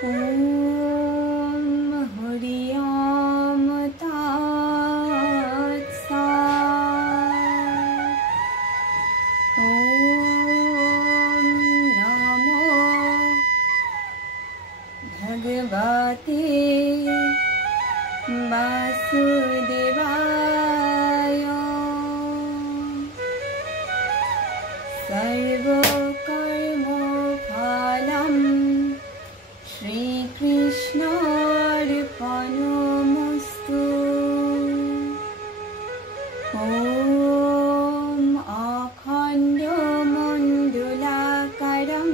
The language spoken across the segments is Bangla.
ॐ हरि ओम तत्सत्। ॐ नमो भगवते वासुदेवाय। सर्वकर्मफलं श्रीकृष्णार्पणमस्तु। ॐ अखण्डमण्डलाकारं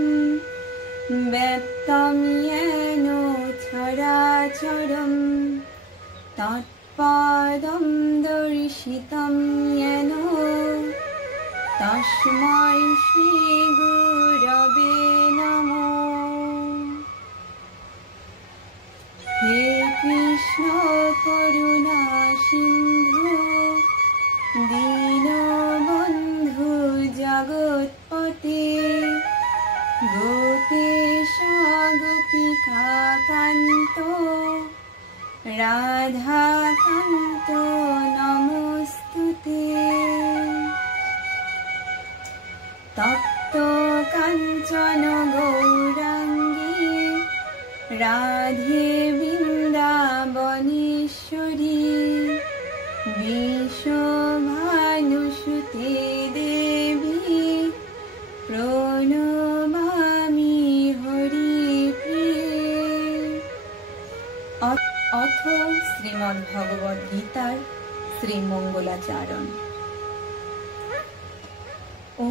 व्याप्तं येन चराचरं तत्पादं दर्शितं येन तस्मै श्रीगुरवे नमः। हे कृष्ण करुणा सिन्धु दीनबन्धु जगत्पते गोपेश गोपिकान्त राधाकान्त नमोस्तुते। तप्त काञ्चन गौराङ्गी राधे वृन्दावनेश्वरी विश्वभानुसुते देवी प्रणमामि हरिप्रिये। अथ श्रीमद्भगवद्गीतार श्रीमंगलाचरण। ॐ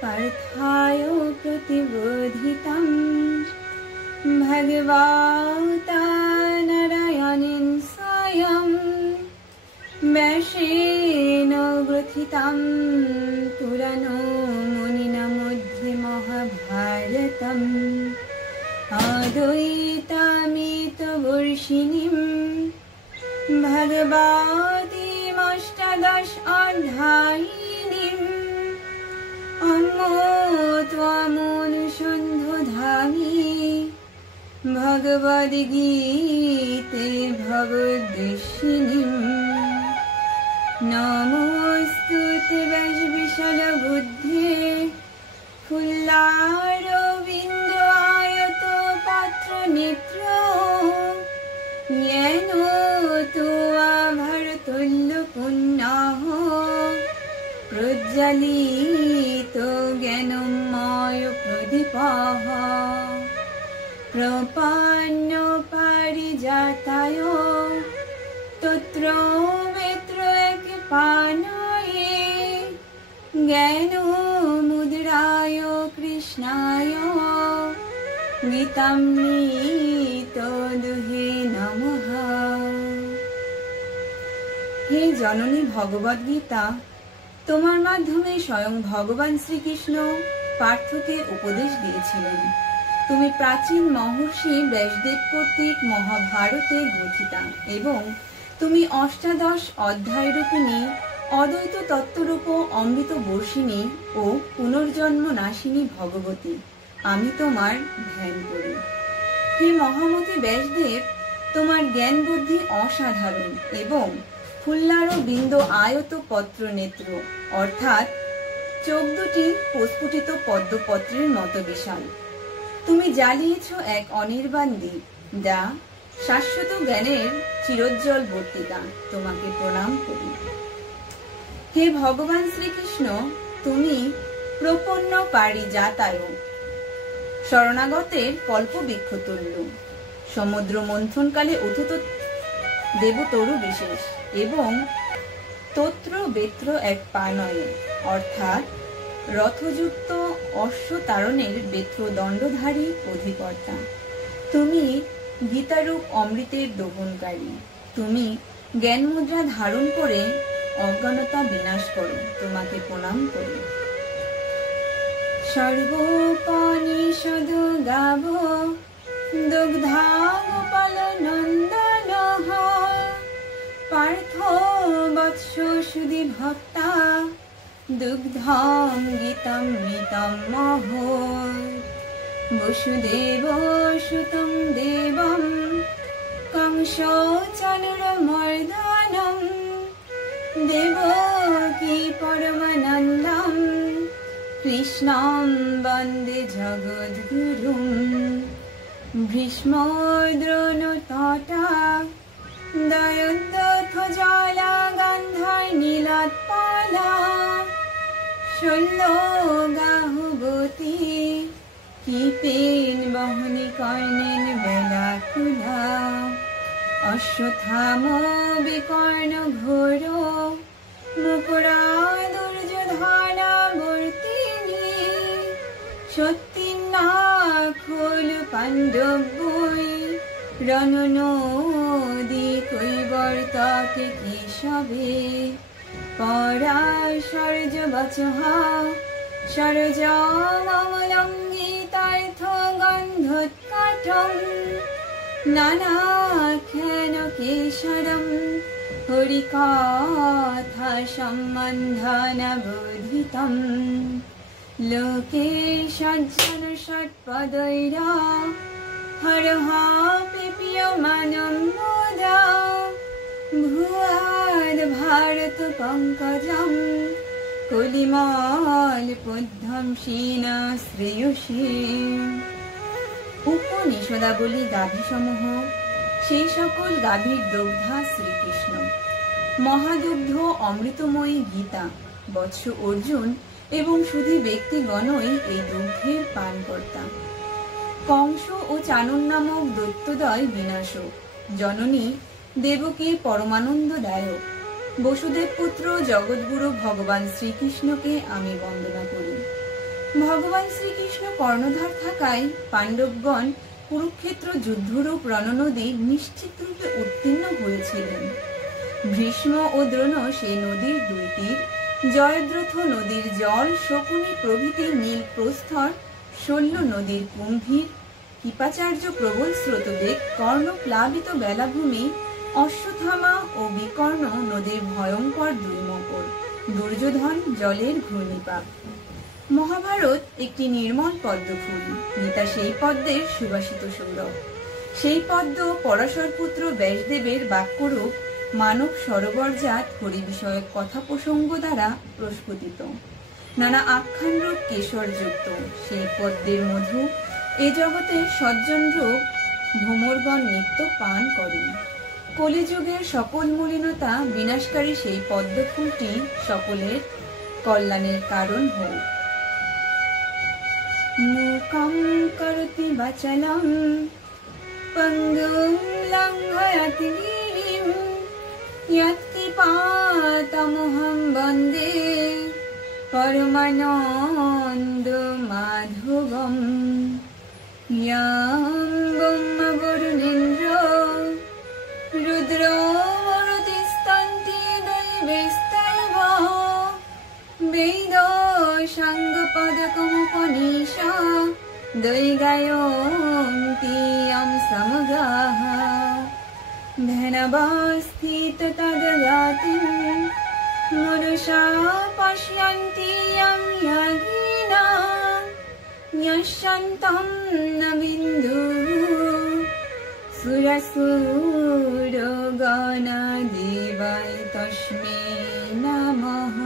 पार्थाय प्रतिबोधितं भगवता नारायणेन स्वयं व्यासेन ग्रथितं पुराणो मुनिना मध्ये महाभारतम् अद्वैतामृतवर्षिणीं भगवतीमष्टादश अध्यायिनीम् अम्ब त्वामनुसन्धामि भगवद्गीते भगवद्वेषिणीम्। नमोऽस्तुते विशालबुद्धे फुल्लारविन्दायतपत्रनेत्र येन त्वया प्रज्वलितो ज्ञानमय प्रदीपः प्रपन्नो पारिजाताय तत्त्ववेत्रैकपाणये ज्ञानमुद्राय कृष्णाय गीतामृतदुहे नमः। हे जननी भगवद्गीता, তোমার মাধ্যমে স্বয়ং ভগবান শ্রীকৃষ্ণ পার্থকে উপদেশ দিয়েছিলেন। তুমি প্রাচীন মহর্ষি ব্যাসদেব কর্তৃক মহাভারতে গ্রথিতা এবং তুমি অষ্টাদশ অধ্যায় রূপিণী অদ্বৈত তত্ত্বরূপ অমৃত বর্ষিণী ও পুনর্জন্ম নাশিনী ভগবতী। আমি তোমার ধ্যান করি। হে মহামতি ব্যাসদেব, তোমার জ্ঞান বুদ্ধি অসাধারণ এবং ফুল্লার বিন্দ আয়ত পত্র নেত্র অর্থাৎ চোখ দুটি প্রস্ফুটিত পদ্মপত্রের মতো বিশাল। তুমি জ্বালিয়েছ এক অনির্বাণ দ্বীপ যা শাশ্বত জ্ঞানের চিরোজ্জ্বল বর্তিকা। তোমাকে প্রণাম করি। হে ভগবান শ্রীকৃষ্ণ, তুমি প্রপন্ন পারিজাতায় শরণাগতের কল্পবৃক্ষ তুল্য, সমুদ্র মন্থনকালে উথিত দেবতরু বিশেষ এবং তত্র বেত্র এক পানয় অর্থাৎ রথযুক্ত অশ্বতারণের বেত্র দণ্ডধারী অধিকর্তা। তুমি গীতারূপ অমৃতের দোহনকারী। তুমি জ্ঞান মুদ্রা ধারণ করে অজ্ঞানতা বিনাশ করো। তোমাকে প্রণাম করি। সর্বোপনিষদো গাব দুগ্ধা গোপাল নন্দনঃ পার্থ বৎস সুধী ভক্তা দুগ্ধম গীতমৃতম মহো বসুদেব सुतं देवं कंसचाणूरमर्दनं देवकी परमानन्दं कृष्णं वन्दे जगद्गुरुं भीष्मो द्रोणो तथा दयद्रथज्वाला गान्धारनीलोत्पला शल्यगाहुवती कृपेण वह्नि कर्णेन बेलाकुला अश्वत्थामा विकर्णो घोरो मुकुरादुर्योधनावर्तिनी सत्यनाखोल पाण्डवै रणनदी कैवर्तते केशवे पराशर्यवचः शरजामलङ्घितार्थगन्धोत्कटं नानाख्येन केशरं हरिकथासम्बन्धनबोधितं लोके षड्जनषट्पदैरा हरः पिपीयमानं मुदा भुवाद् भारत पंकजं कलिमालपुद्धं क्षीणा श्रेयसी उपनिषदावली गाभीসমূह সেই সকল গাভীর দগ্ধা শ্রীকৃষ্ণ মহাদুগ্ধ অমৃতময়ী গীতা বৎস অর্জুন এবং সুধী ব্যক্তিগণই এই দুগ্ধের পানকর্তা কংস ও চাণন নামক দৈত্যদয় বিনাশক জননী দেবকী পরমানন্দদায়ক বসুদেব পুত্র জগৎগুরু ভগবান শ্রীকৃষ্ণকে আমি বন্দনা করি। ভগবান শ্রীকৃষ্ণ কর্ণধার থাকায় পাণ্ডবগণ কুরুক্ষেত্র যুদ্ধরূপ রণনদী নিশ্চিত রূপে উত্তীর্ণ হয়েছিলেন। ভীষ্ম ও দ্রোণ সেই নদীর দুই তীর, জয়দ্রথ নদীর জল, শকুনি প্রভৃতি নীল প্রস্তর, শল্য নদীর কুম্ভীর, কৃপাচার্য প্রবল স্রোতবেগ, কর্ণ প্লাবিত বেলাভূমি, অশ্বত্থামা ও বিকর্ণ নদীর ভয়ঙ্কর দুই মকর, দুর্যোধন জলের ঘূর্ণিপাক। মহাভারত একটি নির্মল পদ্মফুল, গীতা সেই পদ্মের সুবাসিত সৌরভ। সেই পদ্ম পরাশর পুত্র ব্যাসদেবের বাক্যরূপ মানব সরোবরজাত হরি বিষয়ক কথা প্রসঙ্গ দ্বারা প্রস্ফুটিত, নানা আখ্যানরূপ কেশরযুক্ত সেই পদ্মের মধু এ জগতের সজ্জন রূপ ভ্রমরগণ নিত্য পান করেন। কলিযুগের সকল মলিনতা বিনাশকারী সেই পদ্মফুলটি সকলের কল্যাণের কারণ হোক। মুকম করতি বাচলম পঙ্গুম লঙ্ঘয়তি গিরিম यत्कृपातमहं वन्दे परमानन्द माधवम् यं ब्रह्मवरुणेन्द्र रुद्रो वरुतिस्तन्ति दैवेस्तैव वेदो साङ्गपदकमुपनिषा दैगायन्ति यं समगाः धनवास्थित तद्गातिं मुरुषा पश्यन्ति यं यज्ञिना यशन्तं न बिन्दुः सुरसुरगणदेवाय तस्मै नमः।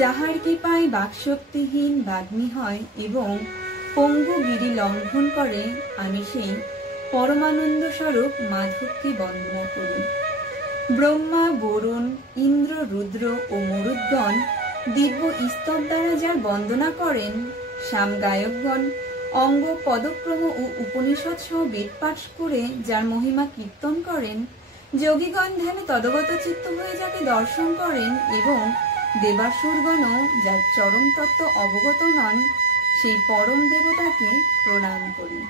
যাহার কৃপায় বাকশক্তিহীন বাগ্মী হয় এবং পঙ্গু গিরি লঙ্ঘন করে, আমি সেই পরমানন্দ স্বরূপ মাধবকে বন্দনা করি। ব্রহ্মা, বরুণ, ইন্দ্র, রুদ্র ও মরুদ্গণ দিব্য স্তব দ্বারা যার বন্দনা করেন, শ্যাম গায়কগণ অঙ্গ পদক্রম ও উপনিষদ সহ বেদ পাঠ করে যার মহিমা কীর্তন করেন, যোগীগণ ধ্যানে তদগত চিত্ত হয়ে যাকে দর্শন করেন এবং দেবাসুরগণও যার চরম তত্ত্ব অবগত নন, সেই পরম দেবতাকে প্রণাম করি।